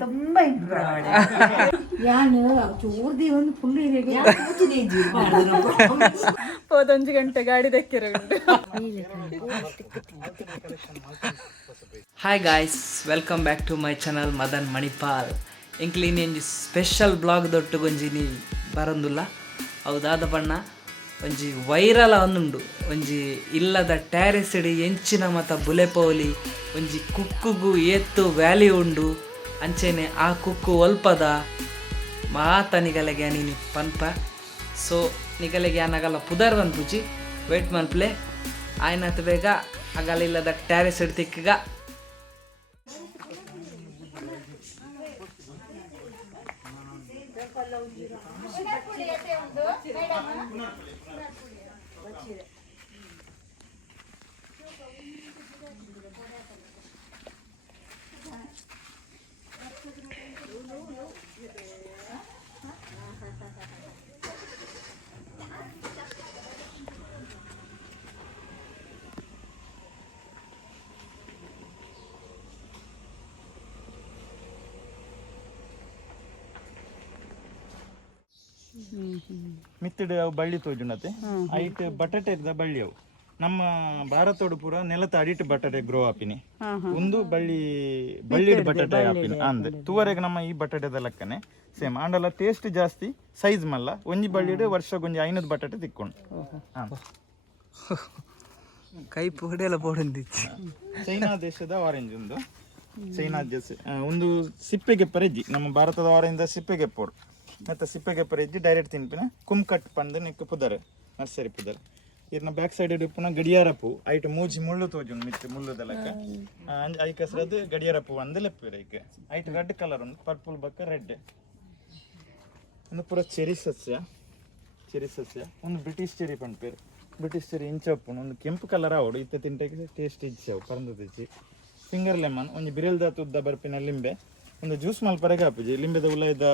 ತುಂಬಾ ಹೋದೊಂದು ಗಂಟೆ ಗಾಡಿ ದಕ್ಕಿರ hi guys welcome back to my channel Madan Manipal ಇಂಕ್ಲಿನ್ ಒಂಜಿ ಸ್ಪೆಷಲ್ ಬ್ಲಾಗ್ ದೊಟ್ಟು ಗೊಂಜಿನಿ ಬರಂದುಲ್ಲ. ಹೌದಾದ ಬಣ್ಣ ಒಂಜಿ ವೈರಲ ಅನ್ನುಂಡು. ಒಂಜಿ ಇಲ್ಲದ ಟ್ಯಾರಿಸ್ ಇಡಿ ಎಂಚಿನ ಮತ ಬುಲೆಪೋಲಿ ಒಂಜಿ ಕುಕ್ಕುಗು ಏತ್ತು ವ್ಯಾಲಿ ಉಂಡು. ಅಂಚೆನೆ ಆ ಕುಕ್ಕು ಒಲ್ಪದ. ಮಾತ ನಿಗಲೆಗೆ ನೀನು ಪನ್ಪ. ಸೊ, ನಿಗಲೆಗೆ ಅನಗಲ್ಲ ಪುದರ್ ಪೂಜಿ. ವೇಟ್ ಮನ್ಪ್ಲೆ ಆಯ್ನತ್ ಬೇಗ. ಅಗಲಿಲ್ಲದ ಟ್ಯಾರೆಸ್ ಇಡ್ ತಿಕ್ಕಗ. ಮಿತ್ತಡ್ ಅವು ಬಳ್ಳಿ ತೋಜುಂಡತೆ ಐಟ್ ಬಟಾಟೆ ಇದ್ದ ಬಳ್ಳಿ ಅವು. ನಮ್ಮ ಭಾರತೋಡು ಪೂರ ನೆಲತ ಅಡಿಟ್ ಬಟಾಟೆ ಗ್ರೋ ಆಪಿನಿ. ಒಂದು ಬಳ್ಳಿ ಬಳ್ಳಿ ಬಟಾಟೆ ಆಪಿನಿ ಅಂದ್ರೆ ತೂವರೆಗೆ ನಮ್ಮ ಈ ಬಟಾಟೆದ ಲೆಕ್ಕನೆ ಸೇಮ್. ಆಂಡಲ ಟೇಸ್ಟ್ ಜಾಸ್ತಿ ಸೈಜ್ ಮಲ್ಲ. ಒಂಜಿ ಬಳ್ಳಿ ವರ್ಷ ಒಂಜಿ ಐನದ್ ಬಟಾಟೆ ತಿಕ್ಕೊಂಡು. ಕೈ ಪೋಡೆಲ್ಲ ಪೋಡಂದಿಚ್ಚಿ ಚೈನಾ ದೇಶದ ಆರೆಂಜ್ ಒಂದು. ಚೈನಾ ದೇಶ ಒಂದು ಸಿಪ್ಪೆಗೆಪ್ಪರ ಇಜ್ಜಿ. ನಮ್ಮ ಭಾರತದ ಆರೆಂಜ್ ಸಿಪ್ಪೆಗೆಪ್ಪೋಡು ಮತ್ತೆ ಸಿಪ್ಪೆಗೆ ಪರಿಜ್ಜಿ ಡೈರೆಕ್ಟ್ ತಿನ್ಪಿನ. ಕುಮ್ಕಟ್ ಪಂದ್ ನಿಕ್ ಪುದರ್, ನರ್ಸರಿ ಪುದರ್. ಇರ್ನ ಬ್ಯಾಕ್ ಸೈಡ್ ಇಡುಪುನ ಗಡಿಯಾರ ಪೂ, ಐಟ್ ಮೂಜಿ ಮುಳ್ಳು ತೋಜುಂಡು ಮಿತ್ ಮುಳ್ಳುದ ಲೆಕ್ಕ. ಐ ಕಸರದ ಗಡಿಯಾರ ಪೂ ಅಂದ್ ಲೆಪ್ಪಿರ ಈಗ. ಐಟ್ ರೆಡ್ ಕಲರ್ ಉಂಡು ಪರ್ಪಲ್ ಬಕ್ಕ ರೆಡ್. ಒಂದು ಪೂರ ಚೆರಿ ಸಸ್ಯ ಚೆರಿ ಸಸ್ಯ. ಒಂದು ಬ್ರಿಟಿಷ್ ಚೆರಿ ಪಂಡ್ ಪೇರು ಬ್ರಿಟಿಷ್ ಚೆರಿ ಇಂಚಪ್ಪು ಒಂದು ಕೆಂಪು ಕಲರ್ ಆವಡು, ಇತ್ತ ತಿಂಟಕ್ಕೆ ಟೇಸ್ಟ್ ಇಚ್ಚಾವು ಪರಂದ ತೆಚ್ಚಿ ಫಿಂಗರ್ ಲೆಮನ್ ಒಂದು ಬಿರಿಲ್ದ ತುದ್ದ ಬರ್ಪಿನ ಲಿಂಬೆ. ಒಂದು ಜ್ಯೂಸ್ ಮಲ್ಪರೆಗೆ ಹಾಪಿಜಿ ಲಿಂಬೆದ ಉಲಯದ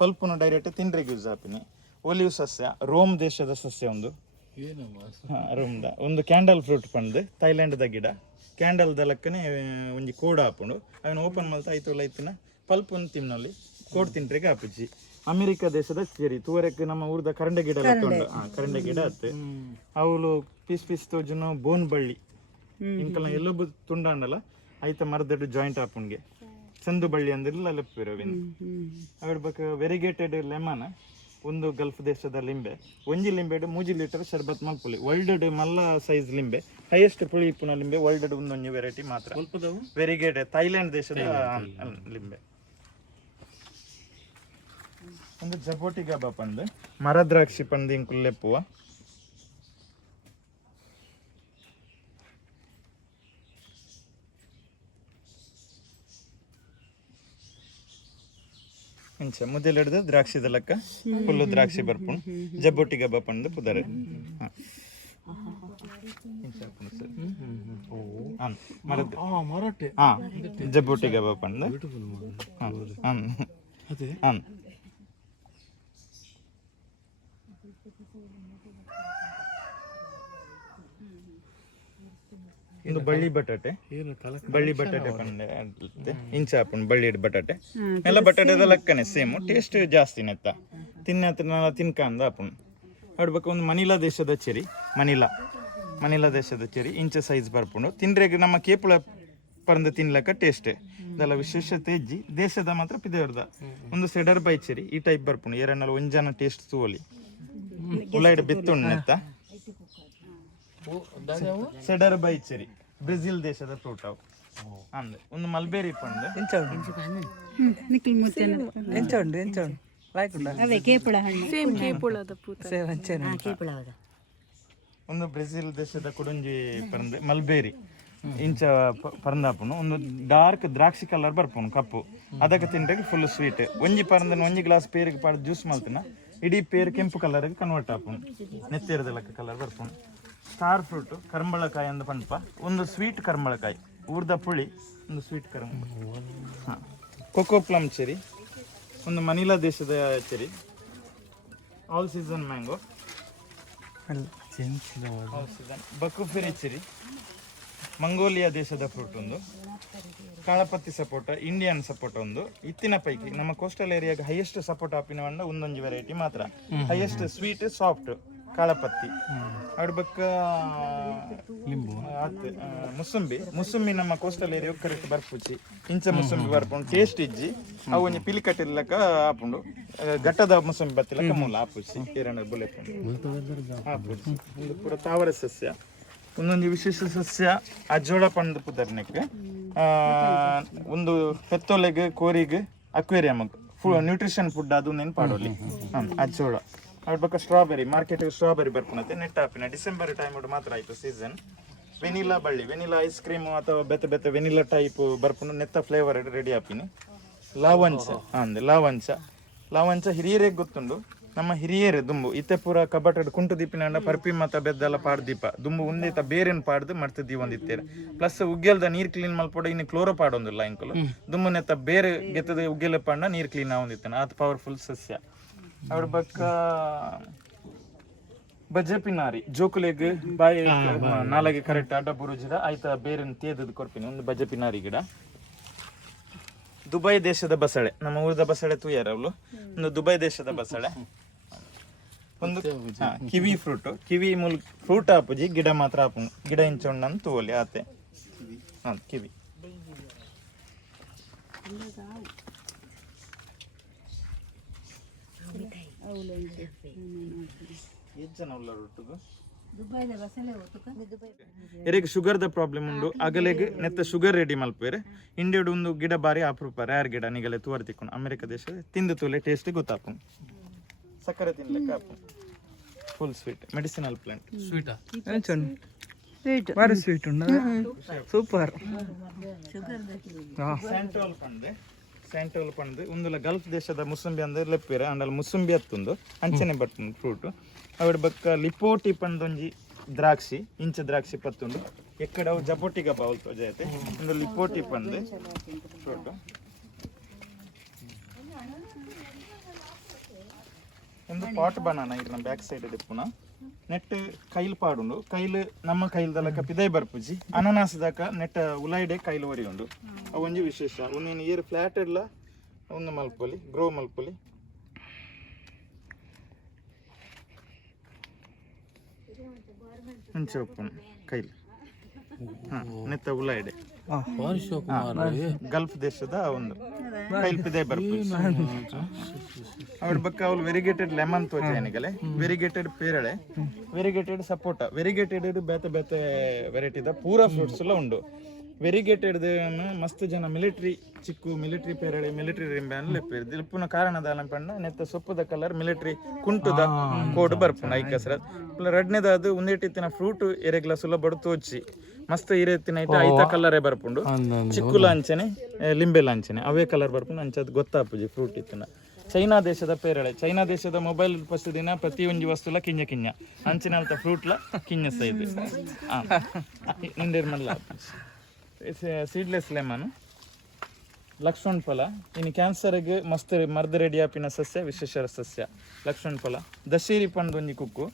ಪಲ್ಪುನು ಡೈರೆಕ್ಟ್ ತಿನ್ರಿಗೆ ಯೂಸ್ ಆಗ್ತೀನಿ ಒಲಿವ್ ಸಸ್ಯ ರೋಮ್ ದೇಶದ ಸಸ್ಯ ಒಂದು. ಹಾ, ರೋಮ್ದ. ಒಂದು ಕ್ಯಾಂಡಲ್ ಫ್ರೂಟ್ ಪಂದ್ ಥೈಲ್ಯಾಂಡ್ದ ಗಿಡ. ಕ್ಯಾಂಡಲ್ ದಲಕ್ಕನೆ ಒಂಜಿ ಕೋಡ್ ಹಾಪುಂಡು ಅವನ್ನ ಓಪನ್ ಮಲ್ತ ಐತು ಲೈತಿನ ಪಲ್ಪನ್ನು ತಿನ್ನಲಿ ಕೋಡ್ ತಿನ್ರಿಗೆ ಹಾಪಿಜಿ ಅಮೆರಿಕ ದೇಶದ ಚೆರಿ ತೂವರೆಕ್ ನಮ್ಮ ಊರ್ದ ಕರಂಡೆ ಗಿಡ ಹಾಕೊಂಡು ಉಂಡು ಹಾ ಕರಂಡೆ ಗಿಡ ಅತ್ತೆ. ಅವಳು ಪೀಸ್ ಪೀಸ್ ತೋಜುನು ಬೋನ್ ಬಳ್ಳಿ ಇಂಕಲ್ನ ಎಲ್ಲೊಬ್ಬ ತುಂಡಾಂಡಲ ಐತ ಮರದಡ್ಡು ಜಾಯಿಂಟ್ ಹಾಪುಂಡ್ಗೆ ಚಂದು ಬಳ್ಳಿ ಅಂದಿರಲಿಲ್ಲ ಲಪ್ಪಿರವಿನ ಅವ್ರ ಬಕ ವೆರಿಗೇಟೆಡ್ ಲೆಮನ್ ಒಂದು ಗಲ್ಫ್ ದೇಶದ ಲಿಂಬೆ ಒಂಜಿ ಲಿಂಬೆಡ್ ಮೂಜಿ ಲೀಟರ್ ಶರ್ಬತ್ ಮಲ್ಪುಲಿ ವರ್ಲ್ಡ್ ಮಲ್ಲ ಸೈಜ್ ಲಿಂಬೆ ಹೈಯೆಸ್ಟ್ ಪುಳಿ ಇಪ್ಪುನ ಲಿಂಬೆ ವರ್ಲ್ಡ್ ಒಂದೊಂದು ವೆರೈಟಿ ಮಾತ್ರ. ವೆರಿಗೇಟೆಡ್ ಥೈಲ್ಯಾಂಡ್ ದೇಶದ ಲಿಂಬೆ. ಒಂದು ಜಬೋಟಿ ಗಾಬಾ ಪಂದ್ ಮರದ್ರಾಕ್ಷಿ ಪಂದ್ ಇಂಕುಲ್ ಇಂಚ. ಮುದ್ದೆಲ್ ಹಿಡ್ದು ದ್ರಾಕ್ಷಿ ದಲಕ್ಕ ಫುಲ್ಲು ದ್ರಾಕ್ಷಿ ಬರ್ಪುಣ್. ಜಬ್ಬೊಟ್ಟಿಗೆ ಪಂದು ಪುದರೆ. ಜಬ್ಬೊಟ್ಟಿಗೆ. ಮರದ್ ಹಾ. ಹ್ಮ್. ಬಳ್ಳಿ ಬಟಾಟೆ. ಬಳ್ಳಿ ಬಟಾಟೆ ಪಂಡೆ ಇಂಚ ಹಾಪುಂಡು ಬಳ್ಳಿ ಬಟಾಟೆ. ಎಲ್ಲ ಬಟಾಟೆದ ಲಕ್ಕನೆ ಸೇಮ್ ಟೇಸ್ಟ್ ಜಾಸ್ತಿ ನೆತ್ತ. ತಿನ್ನ ತಿನ್ಕಂದ ಹಾಪುಂಡು ಆಡ್ಬೇಕು ಒಂದು ಮನಿಲಾ ದೇಶದ ಚೆರಿ. ಮನಿಲಾ. ಮನಿಲಾ ದೇಶದ ಚೆರಿ. ಇಂಚ ಸೈಜ್ ಬರ್ಪುಂಡು. ತಿಂದ್ರೆಗೆ ನಮ್ಮ ಕೇಪುಳ ಪರಂದ ತಿನ್ಲಕ್ಕ ಟೇಸ್ಟ್ ಇದೆಲ್ಲ ವಿಶೇಷತೆ ಇಜ್ಜಿ. ದೇಶದ ಮಾತ್ರ ಪಿದೇವ್ರದ ಒಂದು ಸೆಡರ್ ಬೈ ಚೆರಿ. ಈ ಟೈಪ್ ಬರ್ಪುಂಡು. ಎರಡನಲ್ಲಿ ಒಂಜನ ಟೇಸ್ಟ್ ತೂವಲಿ ಉಲೈಡ್ ಬಿತ್ತುಂಡು ನೆತ್ತ. Cedar bay cherry. ಬ್ರೆಜಿಲ್ ದೇಶದ ಫ್ರೂಟ್ ಅವು. ಅಂದೆ ಒಂದು ಮಲ್ಬೇರಿ ಪಂಡ್ ಎಂಚ ಉಂಡು ಎಂಚ ಉಂಡು ಎಂಚ ಉಂಡು ಲೈಕ್ ಉಂಡ ಅವೇ ಕೇಪುಳ ಹಣ್ಣು. ಸೇಮ್ ಕೇಪುಳದ ಪೂತ. ಸೇವ್ ಹಂಚೇನೆ ಕೇಪುಳ ಹೌದಾ. ಒಂದು ಬ್ರೆಜಿಲ್ ದೇಶದ ಕುಡುಂಜಿ ಪರಂದೆ ಮಲ್ಬೇರಿ. ಇಂಚ ಪರಂದ ಪರಂದಾಪುನು. ಒಂದು ಡಾರ್ಕ್ ದ್ರಾಕ್ಷಿ ಕಲರ್ ಬರ್ಪುನು ಕಪ್ಪು. ಅದಕ್ಕೆ ತಿಂಡ್ರೆ ಫುಲ್ ಸ್ವೀಟ್ ಒಂಜಿ ಪರಂದನ ಒಂಜಿ ಗ್ಲಾಸ್ ಪೇರಿಗೆ ಪಾಡ್ ಜ್ಯೂಸ್ ಮಲ್ತಿನ. ಇಡೀ ಪೇರ್ ಕೆಂಪು ಕಲರ್ ಕನ್ವರ್ಟ್ ಆಪುನು ನೆತ್ತಿರದ ಲೆಕ್ಕ ಕಲರ್ ಬರ್ಪುನು. ಸ್ಟಾರ್ ಫ್ರೂಟ್ ಕರ್ಮಳಕಾಯಿ ಅಂದ ಪಂಪ ಒಂದು ಸ್ವೀಟ್ ಕರ್ಮಳಕಾಯಿ ಊರ್ದ ಪುಳಿ ಒಂದು ಸ್ವೀಟ್ ಕರಂಬ ಹಾಂ. ಕೊಕೋ ಪ್ಲಮ್ ಚೆರಿ ಒಂದು ಮನಿಲಾ ದೇಶದ cherry all season mango all season ಬಕುಫೆರಿ cherry Mongolia ದೇಶದ ಫ್ರೂಟ್ ಒಂದು. ಕಾಳಪತ್ತಿ ಸಪೋಟ ಇಂಡಿಯನ್ ಸಪೋಟ ಒಂದು. ಇತ್ತಿನ ಪೈಕಿ ನಮ್ಮ ಕೋಸ್ಟಲ್ ಏರಿಯಾಗ ಹೈಯೆಸ್ಟ್ ಸಪೋಟ ಆಪಿನ ಒಂದೊಂದು ವೆರೈಟಿ ಮಾತ್ರ. ಹೈಯೆಸ್ಟ್ ಸ್ವೀಟ್ ಸಾಫ್ಟ್ ಕಾಳಪತ್ತಿ. ಅವ್ರ ಬಕ್ಕ ಆತ ಮುಸುಂಬಿ. ಮುಸುಂಬಿ ನಮ್ಮ ಕೋಸ್ಟಲ್ ಏರಿಯಾ ಕರೆಕ್ಟ್ ಬರ್ಪುಚಿ. ಇಂಚ ಮುಸುಂಬಿ ಬರ್ಪುಂಡು ಟೇಸ್ಟ್ ಇಜ್ಜಿ. ಅವು ಒಂಜಿ ಪಿಲಿಕಟ್ಟಿಲ್ಲಕ ಆಪುಂಡು ಘಟ್ಟದ ಮುಸುಂಬಿ ಬತ್ತಿಲಕ ಮೂಲ ಆಪುಚಿ ಎರಡು ಬುಲೆಪುಂಡು ಆಪುಚಿ ಪುರ ಪೂರ ತಾವರ ಸಸ್ಯ. ಒಂದೊಂದು ವಿಶೇಷ ಸಸ್ಯ ಅಜೋಳ ಪಂಡ ಪುದರ್ನಕ್ಕೆ. ಒಂದು ಪೆತ್ತೊಲೆಗೆ ಕೋರಿಗೆ ಅಕ್ವೇರಿಯಮ್ ನ್ಯೂಟ್ರಿಷನ್ ಫುಡ್ ಅದು ನೆನ್ಪಾಡೋಲಿ. ಅಜೋಳ ಬಕ್ಕ ಸ್ಟ್ರಾಬೆರಿ ಮಾರ್ಕೆಟ್ ಸ್ಟ್ರಾಬೆರಿ ಬರ್ಕೊಳತ್ತೆ ನೆಟ್ ಆಪಿನ ಡಿಸೆಂಬರ್ ಟೈಮ್ ಮಾತ್ರ ಆಯ್ತು ಸೀಸನ್ ವೆನಿಲಾ ಬಳ್ಳಿ ವೆನಿಲಾ ಐಸ್ ಕ್ರೀಮ್ ಅಥವಾ ಬೆತ್ತ ಬೆತ್ತ ವೆನಿಲಾ ಟೈಪ್ ಬರ್ಕೊಂಡು ನೆತ್ತ ಫ್ಲೇವರ್ ರೆಡಿ ಆಪಿನಿ ಲಾವಂಚ. ಅಂದೆ ಲಾವಂಚ. ಲಾವಂಚ ಹಿರಿಯರಿಗೆ ಗೊತ್ತುಂಡು. ನಮ್ಮ ಹಿರಿಯರು ದುಂಬು. ಇತ್ತೆ ಪೂರ ಕಬಟಡ್ ಕುಂಟು ದೀಪಿನ ಪರ್ಪಿ ಮತ ಬೆದ್ದಲ ಪಾಡ್ ದೀಪ. ದುಂಬು ಉಂದಿತ ಬೇರೆನ್ ಪಾಡ್ದು ಮಾಡ್ತಿದ್ದಿ ಒಂದಿತ್ತೇರ ಪ್ಲಸ್ ಉಗ್ಗೆಲ್ದ ನೀರ್ ಕ್ಲೀನ್ ಮಲ್ಪಡ ಇನ್ನು ಕ್ಲೋರೋ ಪಾಡೊಂದಿಲ್ಲ ಇಂಕಲು ದುಂಬು ನೆತ್ತ ಬೇರೆ ಗೆತ್ತದ ಉಗ್ಗೆಲ ಪಾಂಡ ನೀರ್ ಕ್ಲೀನ್ ಆವೊಂದಿತ್ತಾನೆ. ಅದು ಪವರ್ಫುಲ್ ಸಸ್ಯ. ಅವ್ರ ಬಕ್ಕ ಬಜಪಿನಾರಿ ಜೋಕುಲೆಗ್ ಬಾಯಿ ನಾಲಗೆ ಕರೆಕ್ಟ್ ಅಡ್ಡ ಬುರುಜಿದ ಆಯ್ತ ಬೇರೆನ್ ತೇದದ್ ಕೊಡ್ತೀನಿ ಒಂದು ಬಜಪಿನಾರಿ ಗಿಡ. ದುಬೈ ದೇಶದ ಬಸಳೆ ನಮ್ಮ ಊರದ ಬಸಳೆ ತೂಯಾರ ಅವಳು ಒಂದು ದುಬೈ ದೇಶದ ಬಸಳೆ. ಒಂದು ಕಿವಿ ಫ್ರೂಟ್. ಕಿವಿ ಮುಲ್ ಫ್ರೂಟ್ ಆಪುಜಿ ಗಿಡ ಮಾತ್ರ ಆಪು ಗಿಡ ಇಂಚೊಂಡು ತೂವಲಿ ಆತೆ. ಹಾ ಕಿವಿ ಎಷ್ಟ್ ಜನ ಉಳ್ಳಾರ ಒಟ್ಟಿಗೂ ದುಬೈದ ಬಸಳೆ ಹೊತ್ತುಕ ದುಬೈ ಎರೆಗ್ ದ ಪ್ರಾಬ್ಲಮ್ ಉಂಡು ಅಗಲೆಗ್ ನೆತ್ತ ಶುಗರ್ ರೆಡಿ ಮಲ್ಪೇರೆ ಇಂಡಿಯಡ್ ಒಂದು ಗಿಡ ಬಾರಿ ಅಪರೂಪ. ರ್ಯಾರ್ ಗಿಡ ನಿಗಲೆ ತೂವರ್ ತಿಕ್ಕೊಂಡು ಅಮೆರಿಕ ದೇಶ ತಿಂದು ತೂಲೆ ಟೇಸ್ಟ್ ಗೊತ್ತಾಪು ಸಕ್ಕರೆ ತಿನ್ಲಿಕ್ಕೆ? App full sweet medicinal plant sweet ಬಾರಿ ಸ್ವೀಟ್ ಉಂಡ ಸೂಪರ್ ಸ್ಯಾಂಟೋಲ್ ಪಂದೆ ಪಂಡ್ ಉಂದುಲ ಗಲ್ಫ್ ದೇಶದ ಮುಸುಂಬಿ ಅಂದ್ರೆ ಲೆಪ್ಪೇರೆ ಅಂಡಲ್ ಮುಸುಂಬಿ ಅತ್ತುಂದು ಅಂಚನೆ ಬರ್ತುಂಡು ಫ್ರೂಟ್ ಅವಡ್ ಬಕ್ಕ ಲಿಪೋಟಿ ಪಂದೊಂಜಿ ದ್ರಾಕ್ಷಿ, ಇಂಚ ದ್ರಾಕ್ಷಿ ಪತ್ತುಂಡು ಎಕ್ಕಡ ಅವು ಜಪೋಟಿಗ ಬೌಲ್ ತೋಜೈತೆ ಒಂದು ಲಿಪೋಟಿ ಪಂದ್. ಫ್ರೂಟ್ ಒಂದು ಪಾಟ್ ಬನಾನ ಇರ್ನ ಬ್ಯಾಕ್ ಸೈಡ್ ಇಪ್ಪುನ. ನೆಟ್ ಕೈಲ್ ಪಾಡುಂಡು. ಕೈಲ್ ನಮ್ಮ ಕೈಲ್ದಲಕ ಪಿದೈ ಬರ್ಪುಜಿ ಅನನಾಸದಾಕ ನೆಟ್ ಉಲಾಯ್ಡೆ ಕೈಲ್ ಒರಿ ಉಂಡು ಅವು ಒಂಜಿ ವಿಶೇಷ. ಒಂದಿನ ಏರ್ ಫ್ಲಾಟ್ ಇಡ್ಲ ಒಂದು ಮಲ್ಪೊಲಿ, ಗ್ರೋ ಮಲ್ಪೊಲಿ. ಮುಂಚೆ ಒಪ್ಪುನು ಕೈಲ್. ಹಾ ನೆತ್ತ ಉಲಾಯ್ಡೆ. ಗಲ್ಫ್ ದೇಶದ ಒಂದು ಅವ್ರ ಬಕ್ಕ ಅವ್ಲು ವೆರಿಗೇಟೆಡ್ ಲೆಮನ್ ತೋಜಾನಿಗಲೆ ವೆರಿಗೇಟೆಡ್ ಪೇರಳೆ. Variegated sapota. ವೆರಿಗೇಟೆಡ್ ಬೇತೆ ಬೇತೆ ವೆರೈಟಿದ ಪೂರ ಫ್ರೂಟ್ಸ್ ಎಲ್ಲ ಉಂಡು ವೆರಿಗೇಟೆಡ್ ಮಸ್ತ್ ಜನ ಮಿಲಿಟರಿ ಚಿಕ್ಕು ಮಿಲಿಟರಿ ಪೇರಳೆ ಮಿಲಿಟರಿ ರಿಂಬೆ ಅನ್ನು ಲೆಪ್ಪಿರ್ ದಿಲ್ಪುನ ಕಾರಣದ ಅಲಂಪಣ್ಣ ನೆತ್ತ ಸೊಪ್ಪುದ ಕಲರ್ ಮಿಲಿಟರಿ ಕುಂಟುದ ಕೋಡ್ ಬರ್ಪುನ ಐ ಕಸರತ್ ರಡ್ನೇದ ಅದು ಉಂದೇಟಿತ್ತಿನ ಫ್ರೂಟ್ ಎರೆಗ್ಲ ಸುಲಭ ತೋಚಿ ಮಸ್ತ್ ಇರೆತ್ತಿನ ಐಟ ಐತ ಕಲರ್ ಬರ್ಪುಂಡು. ಚಿಕ್ಕುಲ ಅಂಚನೆ ಲಿಂಬೆ ಲಿಂಬೆಲ ಅಂಚನೆ ಅವೇ ಕಲರ್ ಬರ್ಪುಂಡು. ಅಂಚದ್ ಗೊತ್ತಾಪುಜಿ ಫ್ರೂಟ್ ಇತ್ತಿನ. ಚೈನಾ ದೇಶದ ಪೇರಳೆ ಚೈನಾ ದೇಶದ ಮೊಬೈಲ್ ಫಸ್ಟ್ ದಿನ ಪ್ರತಿ ಒಂಜಿ ವಸ್ತುಲ ಕಿಂಜ ಕಿಂಜ ಅಂಚಿನ ಫ್ರೂಟ್ಲ ಕಿಂಜ ಸೈದು. ನಿಂದೇರ್ ಮಲ್ಲ ಸೀಡ್ಲೆಸ್ ಲೆಮನ್ ಲಕ್ಷ್ಮಣ್ ಫಲ ಇನ್ನು ಕ್ಯಾನ್ಸರ್ಗೆ ಮಸ್ತ್ ಮರ್ದ ರೆಡಿಯಾಪಿನ ಸಸ್ಯ ವಿಶೇಷ ಸಸ್ಯ ಲಕ್ಷ್ಮಣ್ ಫಲ ದಶೇರಿ ಪಂಡ್ ಒಂಜಿ ಕುಕ್ಕು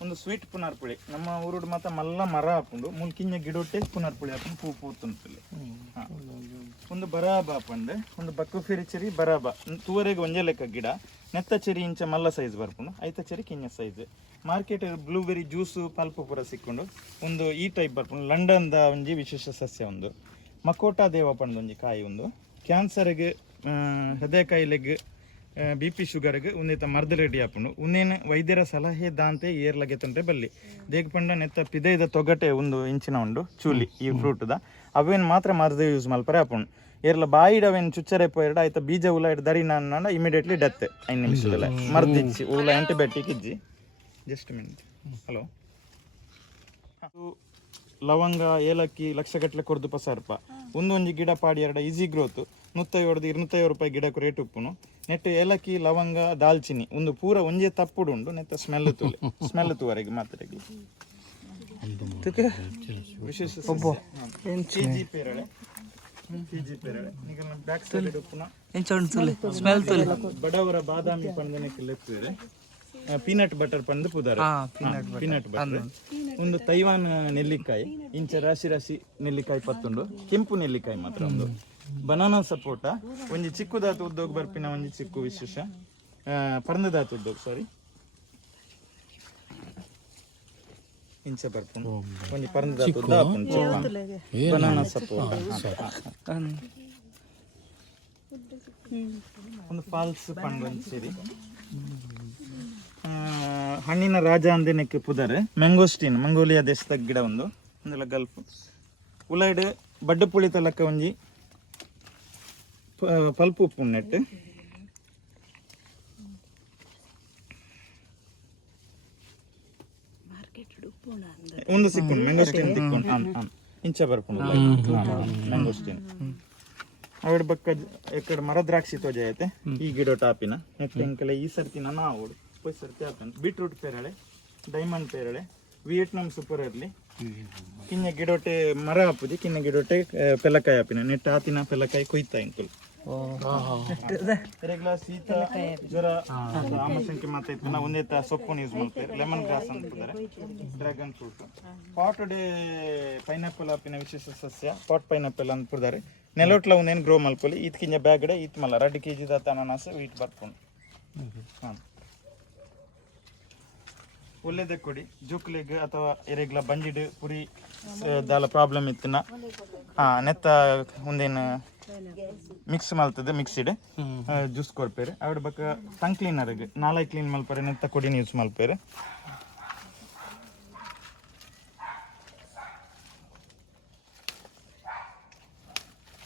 ಒಂದು ಸ್ವೀಟ್ ಪುನರ್ಪುಳಿ ನಮ್ಮ ಊರುಡು ಮಾತ್ರ ಮಲ್ಲ ಮರ ಹಾಕೊಂಡು ಮುಲ್ಕಿಂಜ ಗಿಡೊಟ್ಟೆ ಪುನರ್ಪುಳಿ ಹಾಕೊಂಡು ಪೂ ಪೂತುಂತಲ್ಲಿ ಒಂದು ಬರಾಬ ಪಂಡೆ ಒಂದು ಬಕ್ಕು ಫಿರಿ ಚೆರಿ ಬರಾಬ ತೂವರೆಗೆ ಒಂಜೆ ಗಿಡ ನೆತ್ತ ಚೆರಿ ಇಂಚ ಮಲ್ಲ ಸೈಜ್ ಬರ್ಕೊಂಡು ಐತ cherry ಕಿಂಜ size market blueberry juice pulp ಪೂರ ಸಿಕ್ಕೊಂಡು ಒಂದು ಈ ಟೈಪ್ ಬರ್ಪುಂಡು ಲಂಡನ್ದ ಒಂಜಿ ವಿಶೇಷ ಸಸ್ಯ ಒಂದು. ಮಕೋಟ ದೇವ ಪಂಡ್ ಒಂಜಿ ಕಾಯಿ ಒಂದು. ಕ್ಯಾನ್ಸರ್ಗೆ ಹೃದಯ ಕಾಯಿಲೆಗೆ ಬಿ ಪಿ ಶುಗರ್ಗೆ ಉಂದೈತ ಮರ್ದ ರೆಡಿ ಆಪುಂಡು ಉಂದೇನು ವೈದ್ಯರ ಸಲಹೆ ದಾಂತೆ ಏರ್ಲಗೆ ತಂದ್ರೆ ಬಲ್ಲಿ. ದೇಗ್ ಪಂಡ ನೆತ್ತ ಪಿದೈದ ತೊಗಟೆ ಒಂದು ಇಂಚಿನ ಉಂಡು ಚೂಲಿ ಈ ಫ್ರೂಟ್ದ ಅವೇನು ಮಾತ್ರ ಮರ್ದ ಯೂಸ್ ಮಲ್ಪರೆ ಆಪುಂಡು ಏರ್ಲ ಬಾಯಿಡ ಅವೇನು ಚುಚ್ಚರೆ ಪೋಯರ್ಡ ಆಯ್ತಾ ಬೀಜ ಉಲ ಇಡ್ ದರಿ ನಾನು ಇಮಿಡಿಯೇಟ್ಲಿ ಡೆತ್ ಐದು ನಿಮಿಷದಲ್ಲ. ಮರ್ದಿಜ್ಜಿ ಉಲ ಆಂಟಿಬಯೋಟಿಕ್ ಇಜ್ಜಿ. ಜಸ್ಟ್ ಮಿನಿಟ್ ಹಲೋ ಲವಂಗ ಏಲಕ್ಕಿ ಲಕ್ಷಗಟ್ಟಲೆ ಕೊರ್ದು ಪಸಾರ್ಪ. ಒಂದೊಂದು ಗಿಡ ಪಾಡಿ ಎರಡು ಈಸಿ ಗ್ರೋತ್ ನೂತ್ತೈದು ಹೊಡೆದು ರೂಪಾಯಿ ಗಿಡಕ್ಕೆ ರೇಟ್ ಉಪ್ಪುನು. ನೆಟ್ಟು ಏಲಕ್ಕಿ ಲವಂಗ ದಾಲ್ಚಿನಿ ಒಂದು ಪೂರ ಒಂಜೇ ತಪ್ಪುಡು ಉಂಡು ನೆತ್ತ ಸ್ಮೆಲ್ ತುಲೆ ಸ್ಮೆಲ್ ತುವರೆಗೆ ಮಾತ್ರ ಬಡವರ ಬಾದಾಮಿ ಪಂದನಕ್ಕೆ ಲೆಪ್ಪಿದ್ರೆ ಪೀನಟ್ ಬಟರ್ ಪಂದು ಪುದಾರ. ಪೀನಟ್ ಪೀನಟ್ ಬಟರ್ ಒಂದು ತೈವಾನ್ ನೆಲ್ಲಿಕಾಯಿ ಇಂಚ ರಾಶಿ ರಾಶಿ ನೆಲ್ಲಿಕಾಯಿ ಪತ್ತುಂಡು ಕೆಂಪು ನೆಲ್ಲಿಕಾಯಿ ಮಾತ್ರ ಒಂದು. ಬನಾನಾ ಸಪೋಟ ಒಂಜಿ ಚಿಕ್ಕದಾತು ಉದ್ದೋಗ ಬರ್ಪಿನ ಒಂಜಿ ಚಿಕ್ಕು ವಿಶೇಷ. ಪರ್ಣದಾತು ಉದ್ದೋಗ ಸಾರಿ ಇಂಚ ಬರ್ಪುಂಡು ಒಂಜಿ ಉದ್ದ ಆಪುಂಡು ಚಿಕ್ಕ? Banana sapota. ಒಂದು ಫಾಲ್ಸ್ ಪಂಡು ಒಂದು ಸೇರಿ. ಹಣ್ಣಿನ ರಾಜ ಅಂದಿನಕ್ಕೆ ಪುದರ್ ಮೆಂಗೋಸ್ಟೀನ್ ಮಂಗೋಲಿಯಾ ದೇಶದ ಗಿಡ ಒಂದು ಅಂದೆಲ್ಲ ಗಲ್ಫ್. ಉಲೈಡ್ ಬಡ್ಡ ಪುಳಿ ತಲಕ ಒಂಜಿ ಪ- ಪಲ್ಪು ಉಪ್ಪು ನೆಟ್ಟು ಒಂದು ಸಿಕ್ಕೊಂಡು ಮೆಂಗೋಸ್ಟೀನ್ ತಿಕ್ಕೊಂಡು ಇಂಚ ಬರ್ಕೊಂಡು ಮೆಂಗೋಸ್ಟೀನ್. ಅವಡ ಬಕ್ಕ ಎಕ್ಕಡ ಮರ ದ್ರಾಕ್ಷಿ ತೋಜ ಐತೆ. ಈ ಗಿಡ ಟಾಪಿನ ನೆಕ್ಸ್ಟ್ ಎಂಕಲ ಈ ಸರ್ತಿನ ನಾ ಅವಡು ಪೋಯ್ ಸರ್ತಿ ಆತನ ಬೀಟ್ರೂಟ್ ಪೇರಳೆ ಡೈಮಂಡ್ ಪೇರಳೆ ವಿಯೆಟ್ನಾಮ್ ಸೂಪರ್ ಇರ್ಲಿ. ಕಿನ್ನ ಗಿಡೋಟೆ ಮರ ಹಾಪುದಿ ಕಿನ್ನ ಗಿಡೋಟೆ ಪೆಲಕಾಯಿ ಪೆಲ್ಲಕಾಯಿ ಹಾಪಿನ. ನೆಟ್ಟ ಆತಿನ ಪೆಲ್ಲಕಾಯಿ ಕೊಯ್ತಾ ಇಂಕುಲ್ ರೆಗ್ಲ ಶೀತ ಜ್ವರ ಆಮಸಂಖ್ಯೆ ಮಾತಾಯ್ತು ನಾವು ಒಂದೇ ತರ ಸೊಪ್ಪನ್ನು ಯೂಸ್ ಮಾಡ್ತೇವೆ. ಲೆಮನ್ ಗ್ರಾಸ್ ಅಂತಾರೆ. ಡ್ರ್ಯಾಗನ್ ಫ್ರೂಟ್ ಪಾಟಡೆ ಪೈನಾಪಲ್ ಆಪಿನ ವಿಶೇಷ ಸಸ್ಯ. ಪಾಟ್ ಪೈನಾಪಲ್ ಅಂತ ನೆಲೋಟ್ಲ ಒಂದೇನು ಗ್ರೋ ಮಲ್ಪೊಲಿ ಬ್ಯಾಗ್ ಬ್ಯಾಗಡೆ ಇತ್ ಮಲ್ಲ. ರೆಡ್ ಕೆ ಜಿ ದಾತ ಅನಾನಸ ವೀಟ್ ಬರ್ಕೊಂಡು. ಹಾಂ ಒಳ್ಳೆದೇ ಕೊಡಿ. ಜೋಕ್ಲೆಗ್ ಅಥವಾ ಎರೆಗ್ಲ ಬಂಡಿಡ್ ಪುರಿ ದಾಲ ಪ್ರಾಬ್ಲಮ್ ಇತ್ತಿನ. ಹಾ, ನೆತ್ತ ಒಂದೇನು ಮಿಕ್ಸ್ ಮಲ್ತದೆ ಮಿಕ್ಸಿಡ್ ಜ್ಯೂಸ್ ಕೊಡ್ಪೇರೆ. ಅವ್ರ ಬಕ ಟಂಗ್ ಕ್ಲೀನರ್ಗೆ ನಾಲ್ಕು ಕ್ಲೀನ್ ಮಲ್ಪರೆ ನೆತ್ತ ಕೊಡಿ ಯೂಸ್ ಮಲ್ಪೇರೆ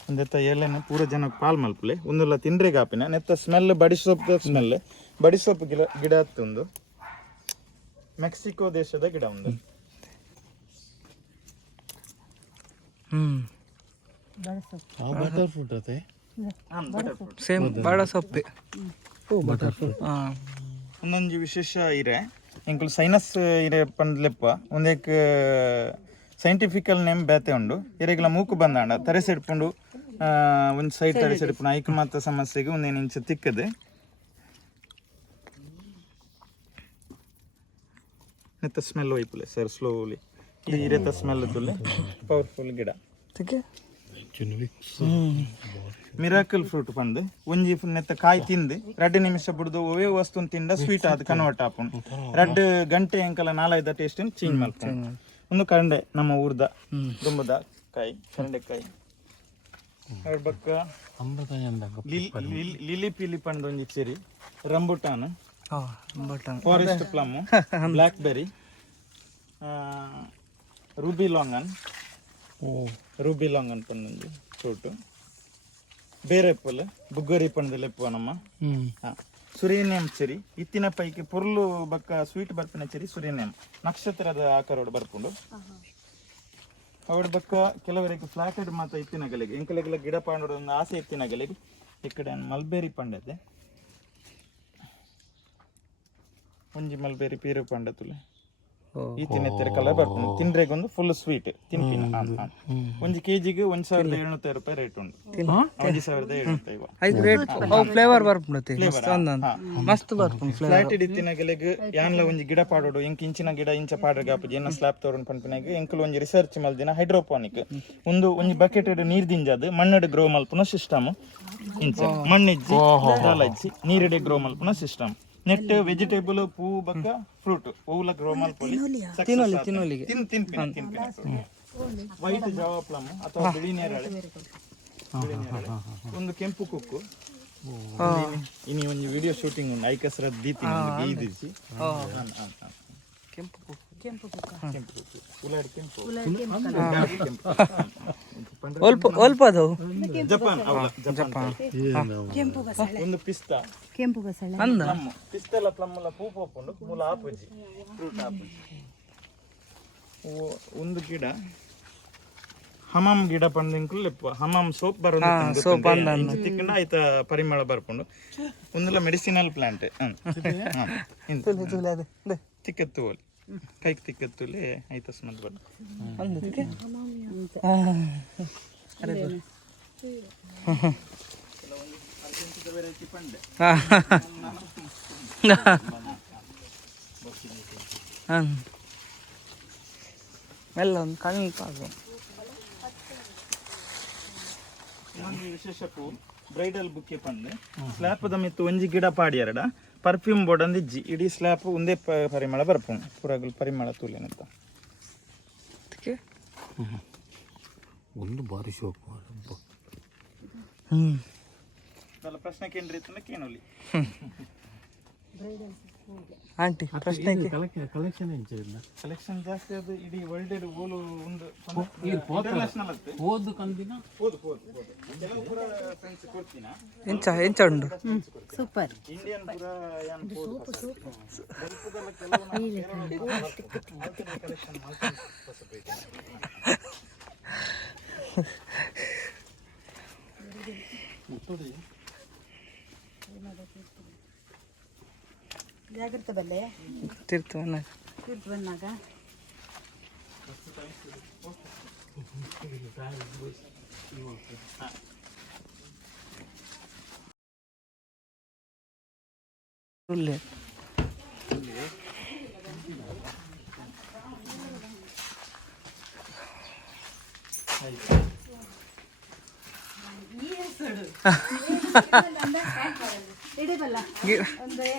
ಒಂದೆತ್ತ ಎಲೆನ ಪೂರ ಜನಕ್ಕೆ ಪಾಲ್ ಮಲ್ಪಲೆ ಒಂದಲ್ಲ ತಿಂಡ್ರೆಗೆ ಹಾಪಿನ ನೆತ್ತ ಸ್ಮೆಲ್ ಬಡಿ ಸೊಪ್ಪು ಸ್ಮೆಲ್ ಬಡಿ ಗಿಡ ಗಿಡ ಹತ್ತೊಂದು. ಮೆಕ್ಸಿಕೋ ದೇಶದ ಗಿಡ ಒಂದು. ಹ್ಮ್. ಬಟರ್ ಫ್ರೂಟ್ ಸೇಮ್ ಬಾಡ ಸೊಪ್ಪೆ. ಹಾ. ಒಂದೊಂದು ವಿಶೇಷ ಇರೆ. ಇಂಕುಲು ಸೈನಸ್ ಇರೆ ಪಂಡ್ಲೆಪ್ಪ ಒಂದೇಕ್ ಸೈಂಟಿಫಿಕಲ್ ನೇಮ್ ಬೇತೆ ಉಂಡು. ಇರೆಗ್ಲ ಮೂಕು ಬಂದಾಂಡ. ತರೆ ಸೆಡ್ಪುಂಡು ಒಂದು ಸೈಡ್ ತರೆ ಸೆಡ್ಪುಂಡು ಐಕ್ ಮಾತ ಸಮಸ್ಯೆಗೆ ಒಂದೇನು ಇಂಚು ತಿಕ್ಕದೆ. ನೆತ್ತ ಸ್ಮೆಲ್ ಹೋಯ್ಪುಲೆ ಸರ್ ಸ್ಲೋಲಿ ಈ ಸ್ಮೆಲ್ ತುಲೆ ಪವರ್ಫುಲ್ ಗಿಡ. ಮಿರಾಕಲ್ ಫ್ರೂಟ್ ಬಂದು ಒಂಜಿ ನೆತ್ತ ಕಾಯಿ ತಿಂದು ರಡ್ಡು ನಿಮಿಷ ಬಿಡ್ದು ಒವೇ ವಸ್ತು ತಿಂದ ಸ್ವೀಟ್ ಅದು ಕನ್ವರ್ಟ್ ಆಪುಂಡು ರಡ್ಡು ಗಂಟೆ ಅಂಕಲ ನಾಲೈದ ಟೇಸ್ಟ್ ಚೇಂಜ್ ಮಾಡ್ಕೊಂಡು ಒಂದು ಕರಂಡೆ ನಮ್ಮ ಊರ್ದ ತುಂಬದ ಕಾಯಿ ಕರಂಡೆಕಾಯಿ ಅದ್ರ ಬಕ್ಕ ಲಿಲಿ ಪಿಲಿ ಪಂಡ್ ಒಂಜಿ cherry rambutan. Forest plum blackberry ruby longan ruby longan ಪಂದೊಂದು fruit ಬೇರೆ ಎಪ್ಪಲ್ ಬುಗ್ಗರಿ ಪಂಡದಲ್ಲಿ ಲೆಪ್ಪ ನಮ್ಮ ಹಾ. Surinam cherry. ಇತ್ತಿನ ಪೈಕಿ ಪುರ್ಲು ಬಕ್ಕ ಸ್ವೀಟ್ ಬರ್ಪಿನ ಚೆರಿ ಸುರೇನಿಯಂ ನಕ್ಷತ್ರದ ಆಕಾರೋಡು ಬರ್ಕೊಂಡು ಅವಡ ಬಕ್ಕ ಕೆಲವರಿಗೆ ಫ್ಲಾಟೆಡ್ ಮಾತ ಇತ್ತಿನ ಗಲೆಗೆ ಎಂಕಲೆಗೆಲ್ಲ ಗಿಡ ಪಾಂಡೋಡ ಒಂದು ಆಸೆ ಇತ್ತಿನ ಗಲೆಗೆ ಈ ಕಡೆ ಮಲ್ಬೇರಿ ಪಂಡದೆ ಒಂಜಿ ಮಲ್ಬೇರಿ ಪೀರು ಪಂಡ ತುಲೆ. ಈ ತಿನ್ನೆತ್ತರ ಕಲರ್ ಬರ್ತದೆ. ತಿಂಡ್ರೆಗೆ ಒಂದು ಫುಲ್ ಸ್ವೀಟ್ ತಿನ್ಪಿನ ಒಂದು ಕೆಜಿಗೆ ಒಂದ್ ಸಾವಿರದ ಏಳ್ನೂತ್ತ ರೂಪಾಯಿ ರೇಟ್ ಉಂಟು. ಒಂಜಿ ಸಾವಿರದ ಏಳ್ನೂತ್ತ ಐದು ರೇಟ್ ಅವು ಫ್ಲೇವರ್ ಬರ್ಪುಂಡತಿ ಮಸ್ತ್ ಬರ್ಪುಂಡು ಫ್ಲೇವರ್ ಫ್ಲಾಟ್ ಇಡಿತ್ತಿನ ಗೆಲೆಗ್ ಯಾನ್ಲ ಒಂಜಿ ಗಿಡ ಪಾಡೋಡು. ಎಂಕ್ ಇಂಚಿನ ಗಿಡ ಇಂಚ ಪಾಡ್ರಗ ಆಪುಜಿ ಜೇನ ಸ್ಲಾಬ್ ತೋರನ್ ಪನ್ಪನಾಗ. ಎಂಕಲ್ ಒಂಜಿ ರಿಸರ್ಚ್ ಮಲ್ದಿನ ಹೈಡ್ರೋಪಾನಿಕ್ ಒಂದು ಒಂಜಿ ಬಕೆಟ್ ನೀರ್ ದಿಂಜಾದ್. ಮಣ್ಣಡ್ ಗ್ರೋ ಮಲ್ಪುನ ಸಿಸ್ಟಮ್ ಇಂಚ. ಮಣ್ಣಿಜ್ಜಿ ನೀರಿಡೆ ಗ್ರೋ ಮಲ್ಪುನ ಸಿಸ್ಟಮ್ ನೆಟ್ ವೆಜಿಟೇಬಲ್ ಪೂ ಬಕ್ಕ ಫ್ರೂಟ್ ಹೂಲ ರೋಮಾಲ್ ಪೊಲಿ ತಿನ್ನೋಲಿ ತಿನ್ನೋಲಿ ತಿನ್ ತಿನ್ಪಿನ ತಿನ್ಪಿನ ವೈಟ್ ಜಾವ ಪ್ಲಮ್ ಅಥವಾ ಬಿಳಿ ನೇರಳೆ ಬಿಳಿ ನೇರಳೆ ಒಂದು ಕೆಂಪು ಕುಕ್ಕು. ಇನ್ನು ಒಂದು ವಿಡಿಯೋ ಶೂಟಿಂಗ್ ಉಂಡು ಐಕಸ್ರ ದೀತಿ ಬೀದಿಸಿ. ಕೆಂಪು ಕೆಂಪು. ಕುಕ್ಕ ಕೆಂಪು ಕುಕ್ಕು ಉಲಾಡಿ ಕೆಂಪು. ಅಲ್ಪ ಅಲ್ಪ ಅದವು ಜಪಾನ್ ಅವಳ ಜಪಾನ್. ಕೆಂಪು ಬಸಳೆ. ಒಂದು ಪಿಸ್ತಾ. ಕೆಂಪು ಬಸಳೆ. ಅಂದ? ಪ್ಲಮ್ ಪಿಸ್ತೆಲ್ಲ ಪ್ಲಮ್ ಎಲ್ಲ ಪೂ ಪೋಪುಂಡು ಮೂಲ ಆಪುಜಿ ಫ್ರೂಟ್ ಆಪುಜಿ ಓ- ಒಂದು ಗಿಡ. ಹಮಾಮ್ ಗಿಡ ಪಂದಿಂಕ್ಲು ಲೆಪ್ಪ ಹಮಾಮ್ ಸೋಪ್ ಬರೋದು ಸೋಪ್ ತಿಕ್ಕಂಡ ಆಯ್ತ ಪರಿಮಳ ಬರ್ಕೊಂಡು. ಒಂದೆಲ್ಲ ಮೆಡಿಸಿನಲ್ ಪ್ಲಾಂಟ್ ಚಿಕ್ಕ ಓಲಿ ಕೈಗೆ ತಿಕ್ಕತ್ತುಲೆ ಐತ ಸ್ಮೆಲ್ ಬರ್ತದೆ ಅಂದಕ್ಕೆ ಮೆಲ್ಲ ಒಂದು ಕಣ್ಣು ಇನ್ನೊಂದು ವಿಶೇಷ ಪೂ ಬ್ರೈಡಲ್ ಬುಕ್ಕೆ ಪಂದೆ ಸ್ಲ್ಯಾಪದ ಮಿತ್ತು ಒಂಜಿ ಗಿಡ ಪಾಡಿ ಎರಡ ಪರ್ಫ್ಯೂಮ್ ಬೋರ್ಡ್ ಅಂದ್ ಇಜ್ಜಿ ಇಡೀ ಸ್ಲ್ಯಾಪ್ ಒಂದೇ ಪ- ಪರಿಮಳ ಬರ್ಪುಂಡು ಪೂರಗಳು ಪರಿಮಳ ತೂಲಿನಂತ. ಅದಕ್ಕೆ? ಒಂದು ಬಾರಿ ಶೋಕ್ ಹ್ಮ್. ಪ್ರಶ್ನೆ ಕೇಂದ್ರ ಕೇನೋಲಿ. ಆಂಟಿ ಪ್ರಶ್ನೆಗೆ ಕಲೆಕ್ಷನ್ ಕಲೆಕ್ಷನ್ ಜಾಸ್ತಿ ಅದು ಇಡೀ ವರ್ಲ್ಡ್ ಓಲು ಒಂದು ಹೋದ ಕಂದಿನ? ಹೋದು ಹೋದು ಹೋದು. ಕೆಲವು ಪೂರ ಫ್ರೆಂಡ್ಸ್ ಕೊಡ್ತೀನ? ಎಂಚ ಎಂಚ ಉಂಡು. ಸೂಪರ್. ಇಂಡಿಯನ್ ಪೂರ ಯಾನ್ ಸೂಪರ್ ಕೆಲವು ಕಲೆಕ್ಷನ್ ಜಾಗ್ರತೆ ಬಲ್ಲೆ. ಬಂದಾಗ ಕೂತು ಬಂದಾಗ ಉಲ್ಲೆ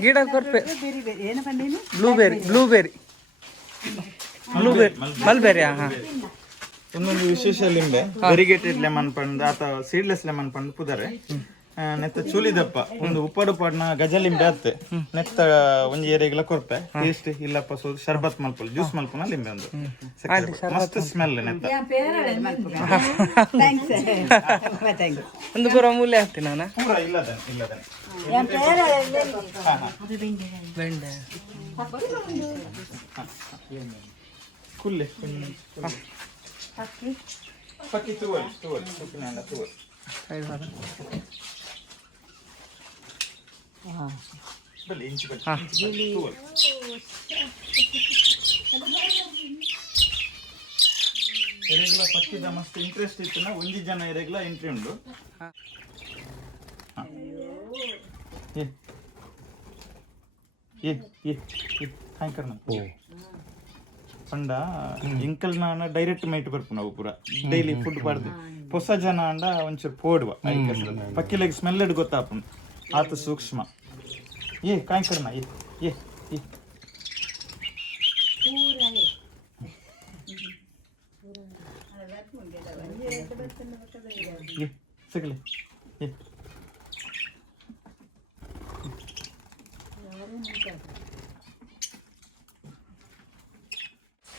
ಗಿಡ ಕೊರ್ಪೆ ಬ್ಲೂಬೆರಿ ಬ್ಲೂಬೆರಿ ಬ್ಲೂಬೆರಿ ಮಲ್ಬೆರಿ ಹಾಂ. ಒಂದೊಂದು ವಿಶೇಷ ಲಿಂಬೆ. ವೆರಿಗೇಟೆಡ್ ಲೆಮನ್ ಪಂಡ್ ಅಥವಾ ಸೀಡ್ಲೆಸ್ ಲೆಮನ್ ಪಂಡ್ ಪುದರೆ. ನೆತ್ತ ಚೂಲಿದಪ್ಪ. ಒಂದು ಉಪ್ಪಡು ಪಾಡ್ನ ಗಜ ಲಿಂಬೆ ಅತ್ತೆ. ನೆತ್ತ ಒಂಜಿ ಏರಿಯಾಗೆಲ್ಲ ಕೊರ್ಪೆ. ಟೇಸ್ಟ್ ಇಲ್ಲಪ್ಪ ಸ್ವಲ್ಪ ಶರ್ಬತ್ ಮಲ್ಪಲ್ ಜ್ಯೂಸ್ ಮಲ್ಪನ ಲಿಂಬೆ ಒಂದು. ಮಸ್ತ್ ಸ್ಮೆಲ್ ನೆತ್ತ. ಒಂದು ಪೂರ ಮೂಲೆ ಹಾಕ್ತೀನಿ ನಾನು. ಪೂರ ಇಲ್ಲದ ಇಲ್ಲದ. ಬೆಂಡೆ. ಕುಲ್ಲೆ. ಪಕ್ಕಿ ತೂವಲ್ ತೂವಲ್ ಸೊಪ್ಪಿನ ತೂವಲ್ ಹಾ. ತೂವಲ್ ಎರೆಗ್ಲ ಪಕ್ಕಿದ ಮಸ್ತ್ ಇಂಟ್ರೆಸ್ಟ್ ಇತ್ತು ಒಂಜಿ ಜನ ಎರೆಗ್ಲ ಎಂಟ್ರಿ ಉಂಡು ಹಾ. ಹಾ. ಪಂಡ ಇಂಕಲ್ ನಾನ ಡೈರೆಕ್ಟ್ ಮೈಟ್ ಬರ್ಪು ನಾವು ಪೂರ. ಡೈಲಿ ಫುಡ್ ಬಾರ್ದು. ಹೊಸ ಜನ ಅಂಡ ಒಂಚೂರು ಪೋಡುವ ಪಕ್ಕಿಲೆಗ್ ಸ್ಮೆಲ್ आता सूक्ष्म। ये काय करना ये ये। ये ये ये।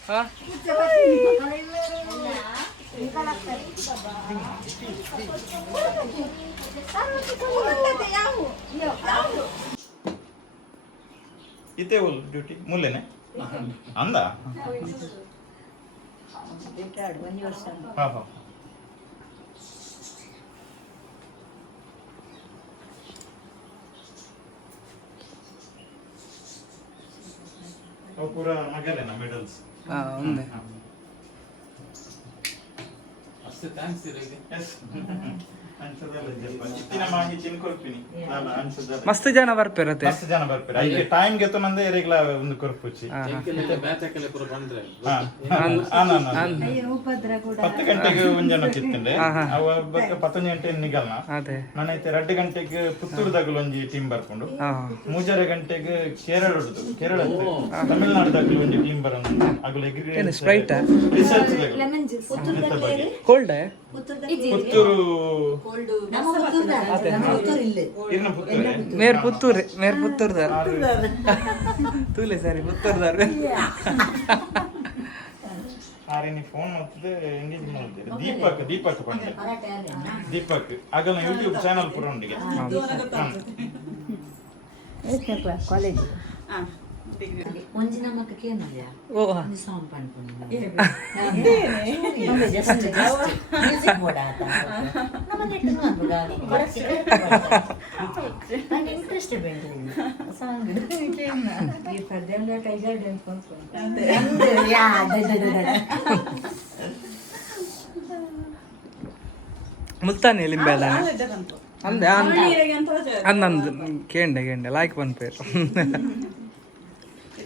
हाँ? ಇತ್ತೆ ಹೋಲ್ ಡ್ಯೂಟಿ ಮೂಲೆನೆ ಅಂದ? ಹಾ ಹಾ. ಪೂರ ಮಗಲೇನ ಮೆಡಲ್ಸ್ ಹಾಂ ಒಂದೇ. ಅಷ್ಟೇ ಥ್ಯಾಂಕ್ಸ್ ಇರಿಗೆ ಎಸ್ ಇತ್ತಿನ ನಾನು ಮಸ್ತ್ ಜನ ಬರ್ಪಿರತ್ತೆ ಮಸ್ತ್ ಜನ ಬರ್ತಾರೆ. ಟೈಮ್ ಗೆತ್ತು ನಂದೆ ಎರೆಗ್ಲ ಒಂದು ಕೊರ್ಪುಚ್ಚಿ ಹಾ. ಆನ ಉಪದ್ರ ಕೂಡ. ಪತ್ತು ಗಂಟೆಗೆ ಒಂಜನ ಕಿತ್ತಂಡೆ ಅವ ಬಕ್ಕ ಪತ್ತೊಂದು ಗಂಟೆ ನಿಗಲ್ನ. ಅದೇ. ನನೈತೆ ಎರಡು ಗಂಟೆಗೆ ಪುತ್ತೂರ್ದಾಗಲು ಒಂಜಿ ಟೀಮ್ ಬರ್ಕೊಂಡು. ಹಾಂ. ಮೂಜರೆ ಗಂಟೆಗೆ ಕೇರಳ ಹೊಡೆದು. ಕೇರಳ ತಮಿಳ್ನಾಡ್ದಾಗಲು ಒಂದು ಟೀಮ್ ಬರೋದು ಆಗಲು ಏನು ಸ್ಪ್ರೈಟ್ ಕೋಲ್ಡೇ ಪುತ್ತೂರು ಇರ್ನ ಪುತ್ತೂರೆ ಮೇರ್ ಪುತ್ತೂರು ಮೇರ್ ಪುತ್ತೂರ್ದಾರ್. ತೂಲೆ ಸರಿ ಪುತ್ತೂರ್ದಾರ್ ಆರೆ ಫೋನ್ ಮಾಡ್ತಿದ್ದೆ. ಎಂಗೇಜ್ ಮಾಡಿದ್ದೆ ದೀಪಕ್ ದೀಪಕ್ ಬಂದೆ ದೀಪಕ್. ಆಗಲ್ಲ ಯೂಟ್ಯೂಬ್ ಚಾನಲ್ ಪೂರ ಉಂಡಿಗೆ. ಕಾಲೇಜ್ ಒಂಜಿನ ಮಕ್ಕಕ್ಕೆ ಏನಲ್ಲ ಓ. ಒಂದು ಸಾಂಗ್ ಪಂಡ್ಕೊಂಡು ಮ್ಯೂಸಿಕ್ ಬೋರ್ಡ್ ಆತ ನಮ್ಮನೆ ನಂಗೆ ಇಂಟ್ರೆಸ್ಟ್ ಬೇಡ ಸಾಂಗ್. ಈ ಪರ್ದೆ ಟೈಗರ್ ಯಾ ಮುಲ್ತಾನೆ ಲಿಂಬೆ ಅಲ್ಲ? ಅಂದೆ ಅಂದೆ. ಅನ್ನಂದು ಕೇಂಡೆ ಕೇಂಡೆ. ಲಾಯ್ಕ್ ಬಂದ್ಪೇರು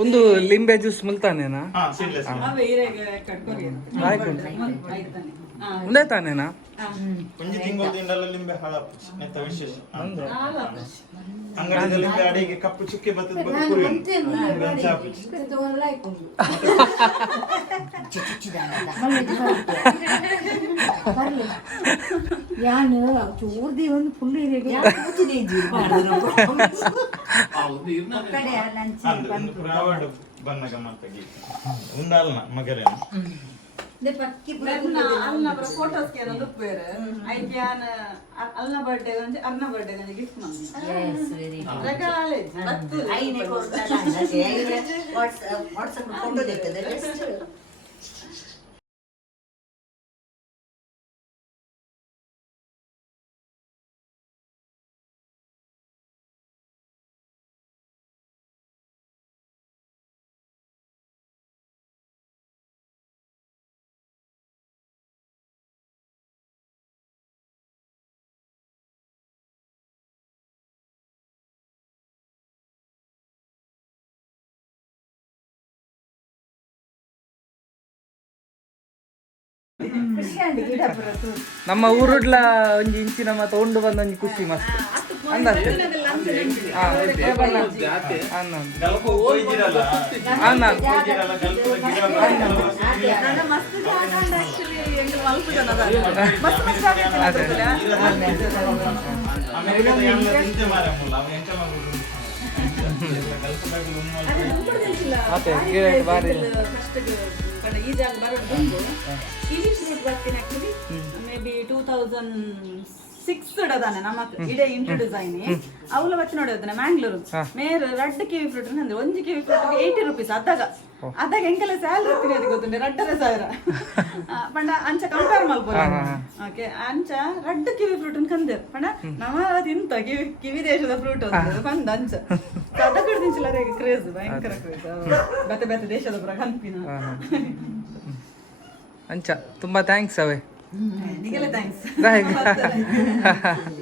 ಒಂದು ಲಿಂಬೆ ಜ್ಯೂಸ್ ಮುಲ್ತಾನೇನಾ? ಮುಂದೆ ತಾನೇನಾ? ಒಂಜಿ ತಿಂಗಳು ತಿಂಡಲ್ಲ ಲಿಂಬೆ ಹಾಳಾಪು ನೆತ್ತ ವಿಶೇಷ. ಅಂಗಡಿದ ಲಿಂಬೆ ಅಡಿಗೆ ಕಪ್ಪು ಚುಕ್ಕೆ ಬತ್ತದ ಅಲ್ನ ಕೇಳೋದು ಬೇರೆ ಐಕೆ ಅಲ್ನ ಬರ್ಡೇ ಅಂದ್ರೆ ಅರ್ನ ಬರ್ಡೇ ಗಿಫ್ಟ್ ಮಾಡಿ. ನಮ್ಮ ಊರುಡ್ಲ ಒಂಜಿ ಇಂಚಿನ ಮತ ಉಂಡು ಬಂದ ಒಂಜಿ ಖುಷಿ ಮಸ್ತ್. ಅಂದಂತೆ ಹಾ ಮತ್ತೆ ಬಾರಿ. ಈ ಜಾಗ ಬರೋದು ಬಂದು ಕಿವಿ ಫ್ರೂಟ್ ಬರ್ತೀನಿ actually maybe two thousand six ಇಡೋದಾನೆ ನಮ್ಮ ಇಡೇ ಇಂಟ್ರೊಡ್ಯೂಸ್ ಡಿಸೈನ್ ಅವಳ ಬಚ್ಚ ನೋಡೋದನ್ನ ಮ್ಯಾಂಗ್ಳೂರು ಮೇರ್ ರಡ್ಡ್ ಕಿವಿ ಫ್ರೂಟ್ ಅಂದ್ರೆ ಒಂಜಿ ಕಿವಿ ಫ್ರೂಟ್ ಏಯ್ಟಿ ರುಪೀಸ್ ಅದಾಗ ಅದಾಗ ಎಂಕೆಲ್ಲ ಸ್ಯಾಲ್ರಿ ತಿನ್ನೋದು ಗೊತ್ತುಂಡೆ ರಡ್ಡರ ಸಾವಿರ. ಪಂಡ ಅಂಚ ಕಂಪೇರ್ ಮಾಡ್ಬೋದು ಓಕೆ ಅಂಚ ರಡ್ಡ್ ಕಿವಿ ಫ್ರೂಟ್ ಕಂದೆ ಪಂಡ ನಮ್ಮ ತಿಂತ ಕಿವಿ ಕಿವಿ ದೇಶದ ಫ್ರೂಟ್ ಒಂದು ಬಂದ ಅಂಚ. ಅದ ಕಡ್ದಿಂಚಿಲ್ಲ ಕ್ರೇಜ್ ಭಯಂಕರ ಕ್ರೇಜ್ ಬೇತೆ ಬೇತೆ ದೇಶದ ಪುರ ಅಂಚ ತುಂಬಾ ಥ್ಯಾಂಕ್ಸ್ ಅವೇ. ನಿಗೆಲ್ಲ ಥ್ಯಾಂಕ್ಸ್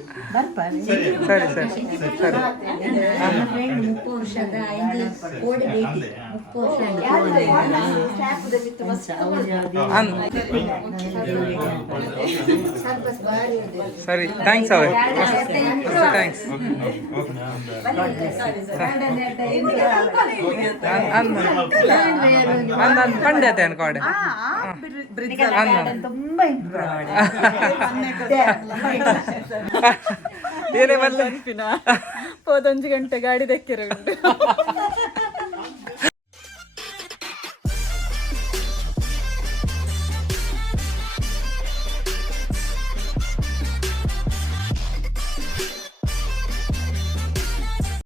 ಸರಿ ಸರಿ ಸರಿ ಮುಪ್ಪು ವರ್ಷದ ಐದು ಕೋಡಿ ಬೇಟಿ ಮುಪ್ಪು ವರ್ಷ ಸ್ವಲ್ಪ ಬಾರಿ ಇದೆ ಸರಿ ಥ್ಯಾಂಕ್ಸ್ ಅವೇ ಥ್ಯಾಂಕ್ಸ್ ಅಂದ ಅಂದ ಅನ್ಕೊಂಡೆ ತುಂಬಾ ಏನೇ ಬಂದ ನೆನಪಿನ ಹೋದೊಂದು ಗಂಟೆ ಗಾಡಿ ದಕ್ಕಿರ ಉಂಟು.